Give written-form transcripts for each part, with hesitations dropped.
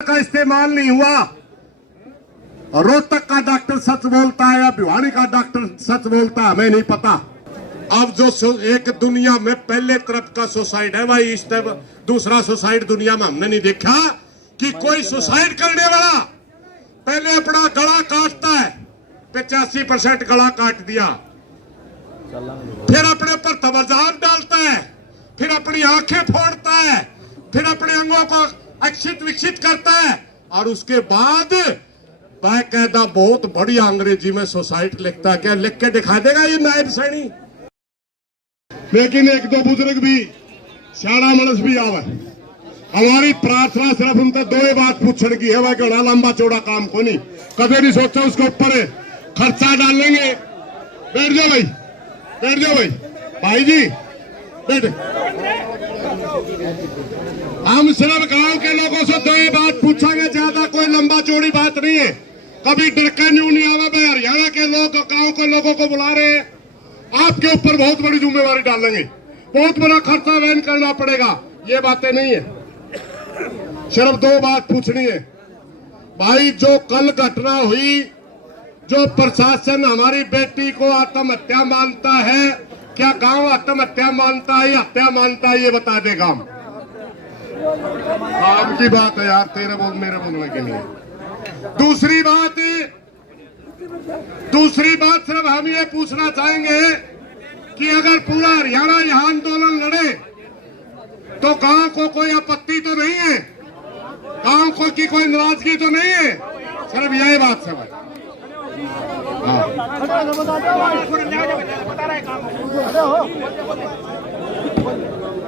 का इस्तेमाल नहीं हुआ। रोहतक का डॉक्टर सच बोलता है या भिवानी का डॉक्टर सच बोलता है, हमें नहीं पता। अब जो एक दुनिया में पहले तरफ का सुसाइड है भाई, इस तरफ दूसरा सुसाइड दुनिया में हमने नहीं देखा कि कोई सुसाइड करने वाला पहले अपना गला काटता है, 85% गला काट दिया, फिर अपने पर तवजान डालता है, फिर अपनी आंखें फोड़ता है, फिर अपने अंगों को अक्षित विक्षित करता है और उसके बाद बाकायदा बहुत बढ़िया अंग्रेजी में सुसाइड लिखता है। क्या लिख के दिखा देगा ये नायब सैनी? लेकिन एक दो बुजुर्ग भी सियाड़ा मनस भी आवे। हमारी प्रार्थना सिर्फ उनसे दो ही बात पूछने की है, कि लंबा चौड़ा काम को नहीं, कभी नहीं सोचा उसके ऊपर खर्चा डालेंगे। बैठ जाओ भाई, बैठ जाओ भाई, भाई जी बैठे। हम सिर्फ गांव के लोगों से दो ही बात पूछेंगे, ज्यादा कोई लंबा चौड़ी बात नहीं है। कभी डरका न्यू नहीं आवा। भाई हरियाणा के लोग गांव के लोगों को बुला रहे हैं, आपके ऊपर बहुत बड़ी जिम्मेवारी डालेंगे, बहुत बड़ा खर्चा वहन करना पड़ेगा, ये बातें नहीं है। सिर्फ दो बात पूछनी है भाई। जो कल घटना हुई, जो प्रशासन हमारी बेटी को आत्महत्या मानता है, क्या गांव आत्महत्या मानता है या हत्या मानता है, ये बता दे गांव। काम की बात है यार, तेरे बोल मेरे बोलने के लिए। दूसरी बात सिर्फ हम ये पूछना चाहेंगे कि अगर पूरा हरियाणा यह आंदोलन लड़े तो गांव को कोई आपत्ति तो नहीं है, गांव को की कोई नाराजगी तो नहीं है, सिर्फ यही बात है भाई।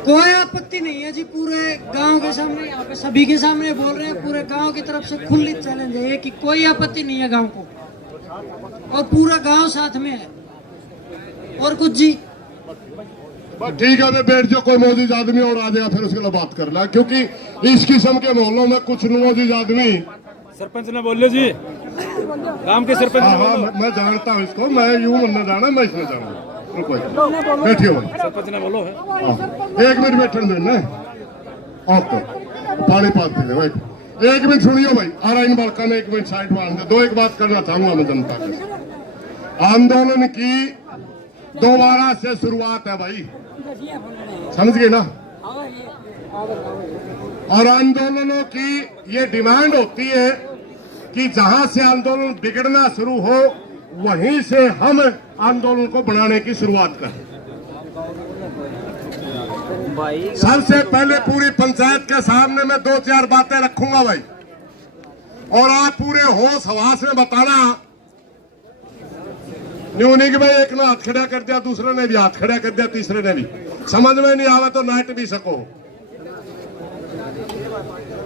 कोई आपत्ति नहीं है जी, पूरे गांव के सामने, यहाँ पे सभी के सामने बोल रहे हैं, पूरे गांव की तरफ से खुली चैलेंज है कि कोई आपत्ति नहीं है गांव को, और पूरा गांव साथ में है। और कुछ जी ठीक है, मैं बैठ जाओ, कोई मौजूद आदमी और आ जाएगा फिर उसके लिए बात कर ला, क्योंकि इस किस्म के मोहल्लों में कुछ मौजूद आदमी। सरपंच ने बोल जी, गांव के सरपंच। हाँ, मैं जानता हूँ इसको, मैं यूं मन जाना, मैं इसमें जाऊंगा। बैठिए भाई, सरपंच ने बोलो है। एक मिनट बैठने देना, ओके, पानी पात दे भाई, एक मिनट सुनियो भाई। आ रहा इन बालका ने एक मिनट साइड में आने दो, एक बात करना चाहूंगा मैं जनता के। आंदोलन की दोबारा से शुरुआत है भाई, समझ गए ना? और आंदोलनों की ये डिमांड होती है कि जहां से आंदोलन बिगड़ना शुरू हो वहीं से हम आंदोलन को बढ़ाने की शुरुआत करें। सबसे पहले पूरी पंचायत के सामने मैं 2-4 बातें रखूंगा भाई, और आप पूरे होश हवास में बताना। न्यू नहीं कि भाई एक ने हाथ खड़ा कर दिया, दूसरे ने भी हाथ खड़ा कर दिया, तीसरे ने भी, समझ में नहीं आवा तो नाट भी सको।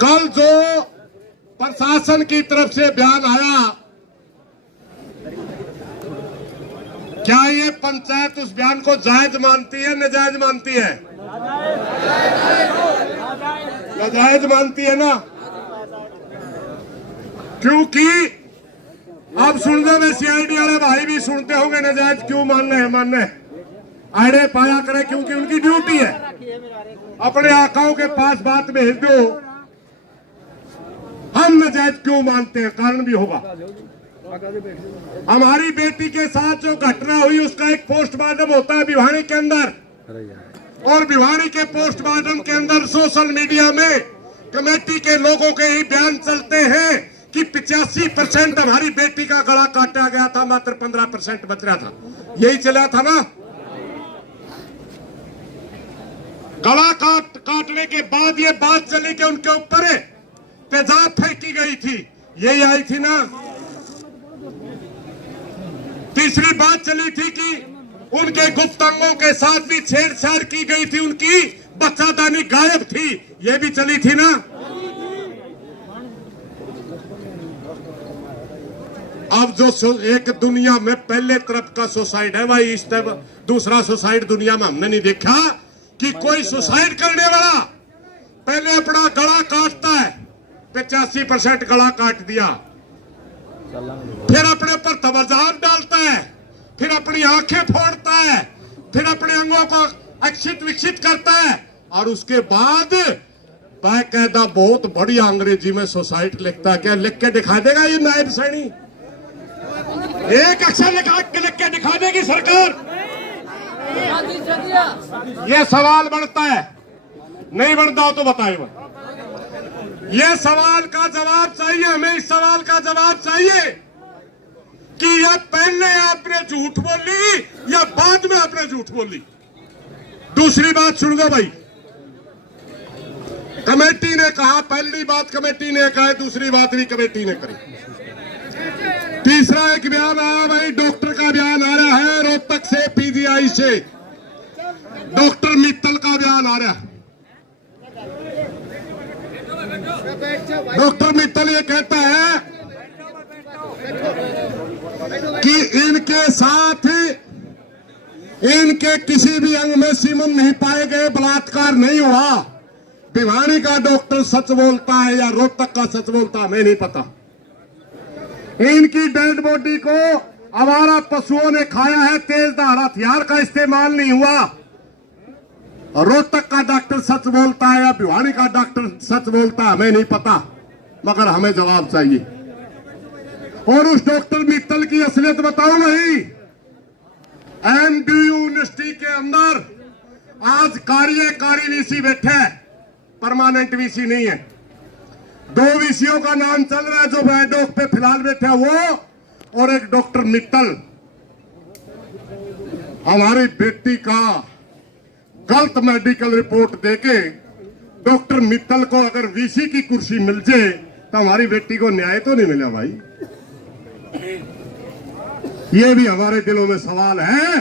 कल जो प्रशासन की तरफ से बयान आया, क्या ये पंचायत उस बयान को जायज मानती है, नाजायज मानती है? नाजायज मानती है ना, क्योंकि अब सुनने में सीआईडी वाले भाई भी सुनते होंगे नाजायज क्यों मानने हैं, आड़े पाया करे, क्योंकि उनकी ड्यूटी है। अपने आकाओं के पास बात भेज दो, हम नाजायज क्यों मानते हैं, कारण भी होगा। हमारी बेटी के साथ जो घटना हुई उसका एक पोस्टमार्टम होता है भिवानी के अंदर, और भिवानी के पोस्टमार्टम के अंदर सोशल मीडिया में कमेटी के लोगों के ही बयान चलते हैं कि 85% हमारी बेटी का गला काटा गया था, मात्र 15% बच रहा था। यही चला था ना? गला काटने के बाद ये बात चली कि उनके ऊपर तेजाब फेंकी गई थी, यही आई थी ना? तीसरी बात चली थी कि उनके गुप्त अंगों के साथ भी छेड़छाड़ की गई थी, उनकी बच्चादानी गायब थी, ये भी चली थी ना? अब जो एक दुनिया में पहले तरफ का सुसाइड है भाई, इस तरफ दूसरा सुसाइड दुनिया में हमने नहीं देखा कि कोई सुसाइड करने वाला पहले अपना गला काटता है, 85% गला काट दिया, फिर अपने ऊपर तवजान डालता है, फिर अपनी आंखें फोड़ता है, फिर अपने अंगों को अक्षित विक्षित करता है और उसके बाद बाकायदा बहुत बढ़िया अंग्रेजी में सोसाइटी लिखता है। क्या लिख के दिखा देगा ये नायब सैनी? एक अक्षर लिख के दिखा देगी सरकार? ये सवाल बनता है, नहीं बनता हो तो बताइए। ये सवाल का जवाब चाहिए हमें। इस सवाल का जवाब चाहिए कि यह पहले आपने झूठ बोली या बाद में आपने झूठ बोली। दूसरी बात सुन लो भाई, कमेटी ने कहा, पहली बात कमेटी ने कहा, दूसरी बात भी कमेटी ने करी। तीसरा एक बयान आया भाई, डॉक्टर का बयान आ रहा है रोहतक से, पीजीआई से डॉक्टर मित्तल का बयान आ रहा है। डॉक्टर मित्तल ये कहता है कि इनके साथ इनके किसी भी अंग में सीमन नहीं पाए गए, बलात्कार नहीं हुआ। भिवानी का डॉक्टर सच बोलता है या रोहतक का सच बोलता है, हमें नहीं पता। इनकी डेड बॉडी को आवारा पशुओं ने खाया है, तेजधार हथियार का इस्तेमाल नहीं हुआ। रोहतक का डॉक्टर सच बोलता है या भिवानी का डॉक्टर सच बोलता है, हमें नहीं पता, मगर हमें जवाब चाहिए। और उस डॉक्टर मित्तल की असलियत बताऊंगा ही। एमडीयू यूनिवर्सिटी के अंदर आज कार्यकारी वीसी बैठे है, परमानेंट वीसी नहीं है। 2 वीसीओं का नाम चल रहा है जो बैडोक पे फिलहाल बैठे हैं, वो और एक डॉक्टर मित्तल। हमारी बेटी का गलत मेडिकल रिपोर्ट देके डॉक्टर मित्तल को अगर वीसी की कुर्सी मिल जाए तो हमारी बेटी को न्याय तो नहीं मिला भाई। ये भी हमारे दिलों में सवाल है,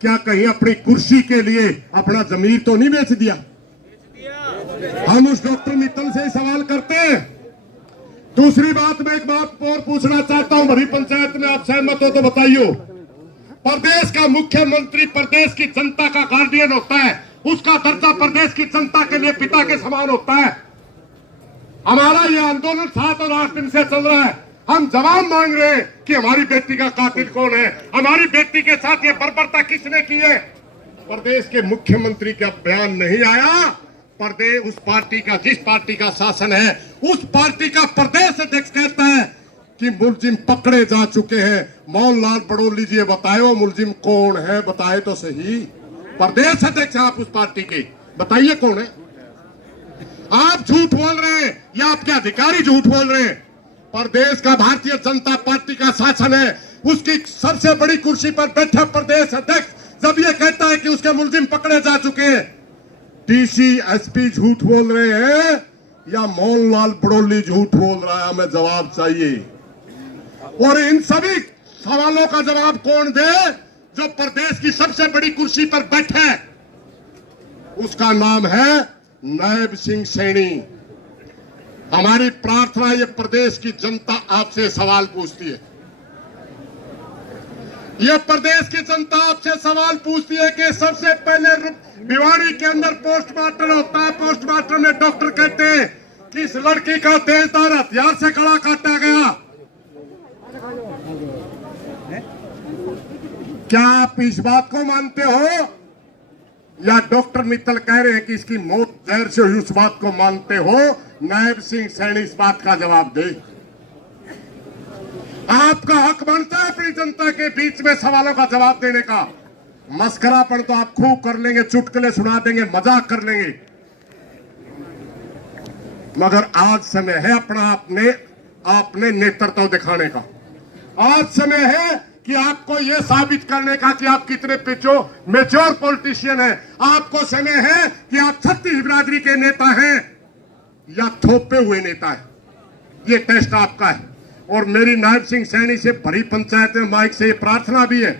क्या कहीं अपनी कुर्सी के लिए अपना जमीर तो नहीं बेच दिया? हम उस डॉक्टर मित्तल से ही सवाल करते हैं। दूसरी बात, मैं एक बात और पूछना चाहता हूं, भरी पंचायत में आप सहमत हो तो बताइए। प्रदेश का मुख्यमंत्री प्रदेश की जनता का गार्डियन होता है, उसका दर्जा प्रदेश की जनता के लिए पिता के समान होता है। हमारा ये आंदोलन 7 और 8 दिन से चल रहा है। हम जवाब मांग रहे हैं कि हमारी बेटी का कातिल कौन है, हमारी बेटी के साथ ये बर्बरता किसने की है। प्रदेश के मुख्यमंत्री का बयान नहीं आया। प्रदेश उस पार्टी का, जिस पार्टी का शासन है, उस पार्टी का प्रदेश अध्यक्ष कहता है कि मुलजिम पकड़े जा चुके हैं। मोहनलाल बड़ोली जी बताओ मुलजिम कौन है, बताए तो सही। प्रदेश अध्यक्ष आप उस पार्टी के, बताइए कौन है। आप झूठ बोल रहे हैं या आपके अधिकारी झूठ बोल रहे हैं। प्रदेश का भारतीय जनता पार्टी का शासन है, उसकी सबसे बड़ी कुर्सी पर बैठा प्रदेश अध्यक्ष जब ये कहता है कि उसके मुलजिम पकड़े जा चुके हैं, डीसी एसपी झूठ बोल रहे हैं या मोहनलाल बड़ोली झूठ बोल रहा है, हमें जवाब चाहिए। और इन सभी सवालों का जवाब कौन दे जो प्रदेश की सबसे बड़ी कुर्सी पर बैठा है? उसका नाम है नायब सिंह सैनी। हमारी प्रार्थना, ये प्रदेश की जनता आपसे सवाल पूछती है, ये प्रदेश की जनता आपसे सवाल पूछती है कि सबसे पहले भिवानी के अंदर पोस्टमार्टम होता है, पोस्टमार्टम में डॉक्टर कहते हैं कि इस लड़की का तेजधार हथियार से गला काटा गया। क्या आप इस बात को मानते हो या डॉक्टर मित्तल कह रहे हैं कि इसकी मौत जहर से हुई, उस बात को मानते हो? नायब सिंह सैनी इस बात का जवाब दे। आपका हक बनता है अपनी जनता के बीच में सवालों का जवाब देने का। मस्करापन तो आप खूब कर लेंगे, चुटकुले सुना देंगे, मजाक कर लेंगे, मगर आज समय है अपना आपने नेतृत्व दिखाने का। आज समय है कि आपको यह साबित करने का कि आप कितने मेच्योर पॉलिटिशियन हैं। आपको समय है कि आप छत्तीस बिरादरी के नेता हैं या थोपे हुए नेता है। ये टेस्ट आपका है। और मेरी नायब सिंह सैनी से भरी पंचायत में माइक से ये प्रार्थना भी है,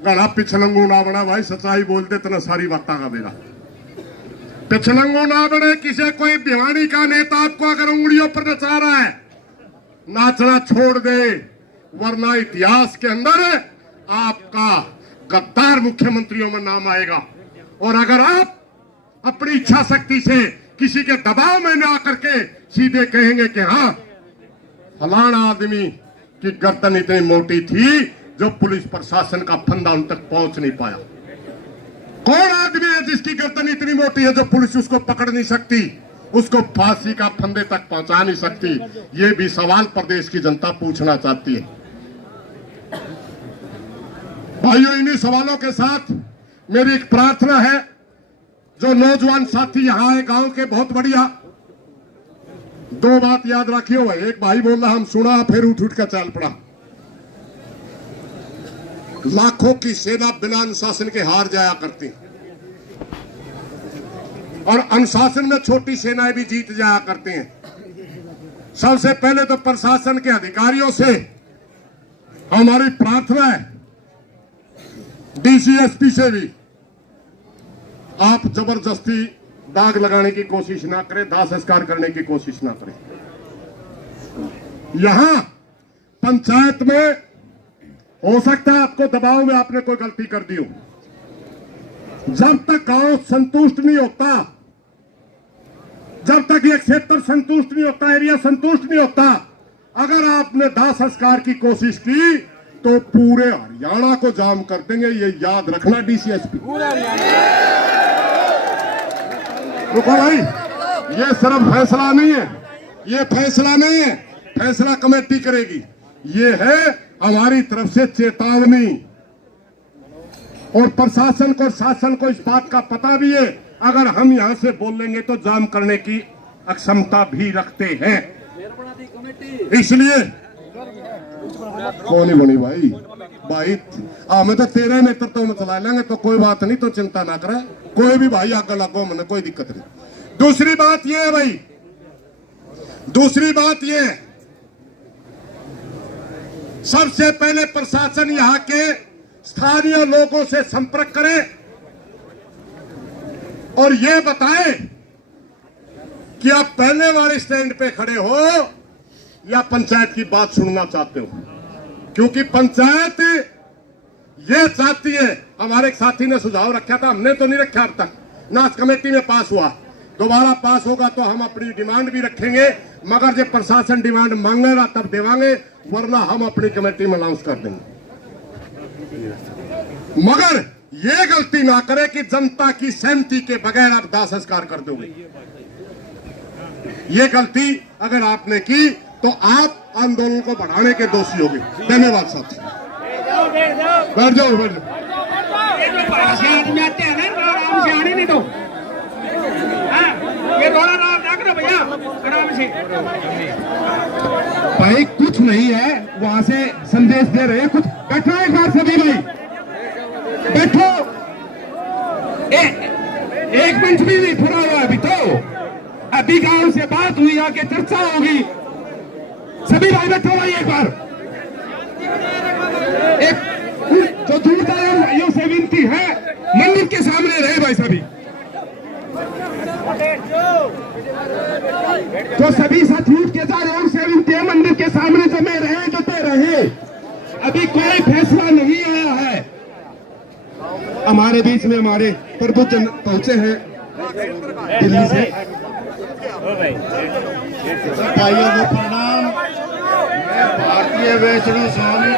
गला पिछलंगू ना बना भाई, सच्चाई बोलते इतना सारी बात का बेरा पिछलंगू ना बने। किसी कोई भिवानी का नेता आपको अगर उंगलियों पर नचा रहा है, नाचना छोड़ दे, वरना इतिहास के अंदर आपका गद्दार मुख्यमंत्रियों में नाम आएगा। और अगर आप अपनी इच्छा शक्ति से किसी के दबाव में ना आकर के सीधे कहेंगे कि हाँ फलाना आदमी की गर्दन इतनी मोटी थी जो पुलिस प्रशासन का फंदा उन तक पहुंच नहीं पाया। कौन आदमी है जिसकी गर्दन इतनी मोटी है जो पुलिस उसको पकड़ नहीं सकती? उसको फांसी का फंदे तक पहुंचा नहीं सकती। ये भी सवाल प्रदेश की जनता पूछना चाहती है। भाइयों, इन्हीं सवालों के साथ मेरी एक प्रार्थना है, जो नौजवान साथी यहां आए गांव के, बहुत बढ़िया। दो बात याद रखियो भाई। एक भाई बोल रहा हम सुना, फिर उठ उठ कर चल पड़ा। लाखों की सेना बिना अनुशासन के हार जाया करती, और अनुशासन में छोटी सेनाएं भी जीत जाया करती हैं। सबसे पहले तो प्रशासन के अधिकारियों से हमारी प्रार्थना है, डीसीएसपी से भी, आप जबरदस्ती दाग लगाने की कोशिश ना करें, दाह संस्कार करने की कोशिश ना करें। यहां पंचायत में हो सकता है आपको दबाव में आपने कोई गलती कर दी हो। जब तक गांव संतुष्ट नहीं होता, जब तक ये क्षेत्र संतुष्ट नहीं होता, एरिया संतुष्ट नहीं होता, अगर आपने दाह संस्कार की कोशिश की तो पूरे हरियाणा को जाम कर देंगे। ये याद रखना डीसीएसपी। रुको भाई, ये सिर्फ फैसला नहीं है, ये फैसला नहीं है, फैसला कमेटी करेगी। ये है हमारी तरफ से चेतावनी, और प्रशासन को, शासन को इस बात का पता भी है, अगर हम यहां से बोल लेंगे तो जाम करने की अक्षमता भी रखते हैं। इसलिए कौन ही बनी भाई, हमें तो तेरे नेतृत्व में चला लेंगे, तो कोई बात नहीं, तो चिंता ना करे कोई भी भाई, आगे लगो, मैंने कोई दिक्कत नहीं। दूसरी बात यह है भाई, दूसरी बात यह है, सबसे पहले प्रशासन यहां के स्थानीय लोगों से संपर्क करे और यह बताए कि आप पहले वाले स्टैंड पे खड़े हो या पंचायत की बात सुनना चाहते हो। क्योंकि पंचायत ये चाहती है, हमारे एक साथी ने सुझाव रखा था, हमने तो नहीं रखा अब तक, नाच कमेटी में पास हुआ, दोबारा पास होगा तो हम अपनी डिमांड भी रखेंगे, मगर जब प्रशासन डिमांड मांगेगा तब देवांगे, वरना हम अपनी कमेटी में अनाउंस कर देंगे। मगर ये गलती ना करे कि जनता की सहमति के बगैर आप दाह संस्कार कर दोगे। ये गलती अगर आपने की तो आप आंदोलन को बढ़ाने के दोषी होंगे। धन्यवाद साथी। बैठ जाओ, बैठ जाओ। भाई कुछ नहीं है, वहां से संदेश दे रहे हैं कुछ। बैठो एक बार सभी भाई, बैठो। एक मिनट भी नहीं खड़ा हुआ अभी तो, अभी गांव से बात हुई, आगे चर्चा होगी। सभी भाई बैठो भाई एक बार। एक जो दूर भाइयों से विनती है, मंदिर के सामने रहे भाई सभी। तो सभी साथ उठ के जा रहे, उनसे विनती है मंदिर के सामने जमे रहे, जुटे रहे। अभी कोई फैसला नहीं आया है। हमारे बीच में हमारे प्रभु जन पहुंचे हैं दिल्ली से। भाइयों को प्रणाम। मैं भारतीय वैष्णव स्वामी